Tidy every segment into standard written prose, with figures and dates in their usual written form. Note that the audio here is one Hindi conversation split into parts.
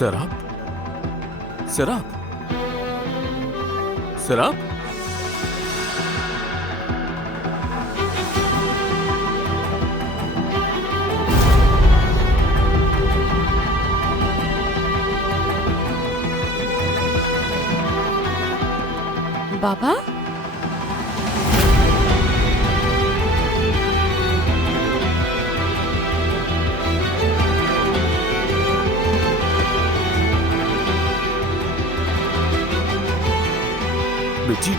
सराब, सराब, सराब। बाबा, बेटी,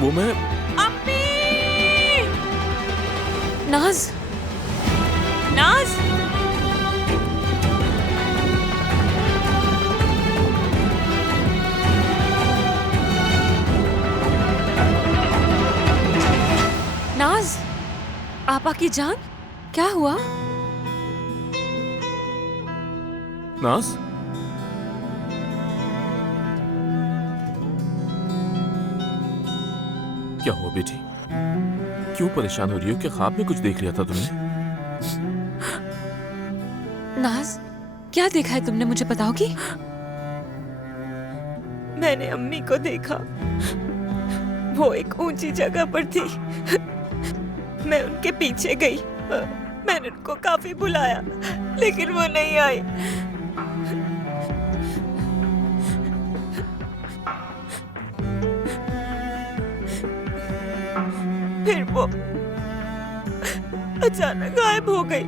वो मैं। अम्मी! नाज, नाज, नाज, आपा की जान, क्या हुआ? नाज, क्या हुआ बेटी? क्यों परेशान हो रही हो? क्या ख्वाब में कुछ देख लिया था तुमने? नाज, क्या देखा है तुमने, मुझे बताओगी? मैंने अम्मी को देखा, वो एक ऊंची जगह पर थी। मैं उनके पीछे गई, मैंने उनको काफी बुलाया लेकिन वो नहीं आई। फिर वो अचानक गायब हो गई।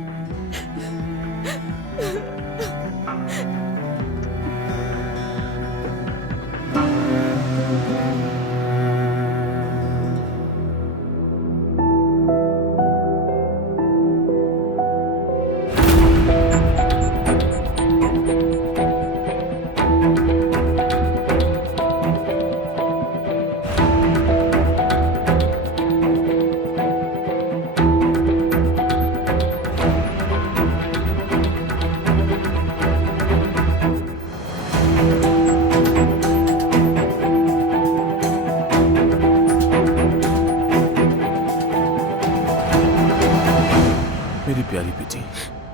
मेरी प्यारी बेटी,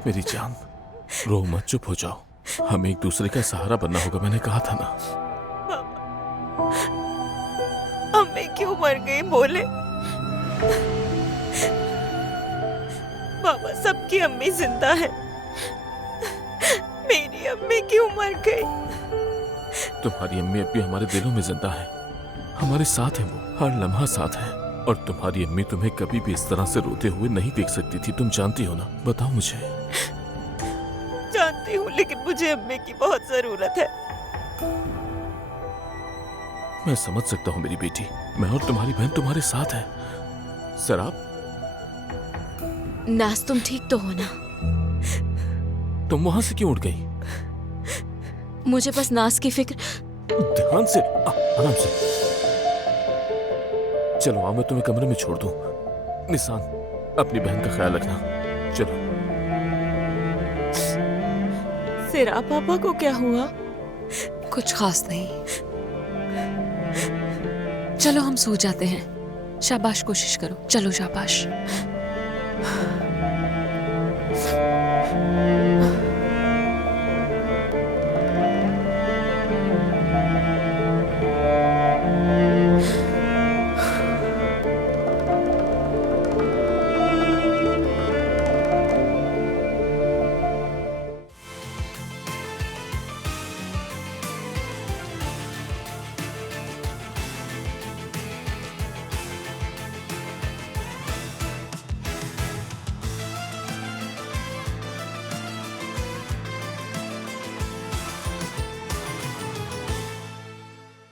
मेरी जान, रो मत, चुप हो जाओ। हमें एक दूसरे का सहारा बनना होगा, मैंने कहा था ना। अम्मी क्यों मर गई बोले? बाबा, सबकी अम्मी जिंदा है, मेरी अम्मी क्यों मर गई? तुम्हारी अम्मी अब भी हमारे दिलों में जिंदा है, हमारे साथ है, वो हर लम्हा साथ है। और तुम्हारी अम्मी तुम्हें कभी भी इस तरह से रोते हुए नहीं देख सकती थी, तुम जानती हो ना? बताओ मुझे। जानती हूँ, लेकिन मुझे अम्मी की बहुत जरूरत है। मैं समझ सकता हूँ मेरी बेटी, मैं और तुम्हारी बहन तुम्हारे साथ है। सराब, नाज, तुम ठीक तो हो ना? तुम वहां से क्यों उठ गई? मुझे बस नाज की फिक्र। ध्यान से, आराम से। चलो आओ, मैं तुम्हें कमरे में छोड़ दूं। निशान, अपनी बहन का ख्याल रखना। चलो। सिरा पापा को क्या हुआ? कुछ खास नहीं। चलो हम सो जाते हैं। शाबाश, कोशिश करो, चलो शाबाश।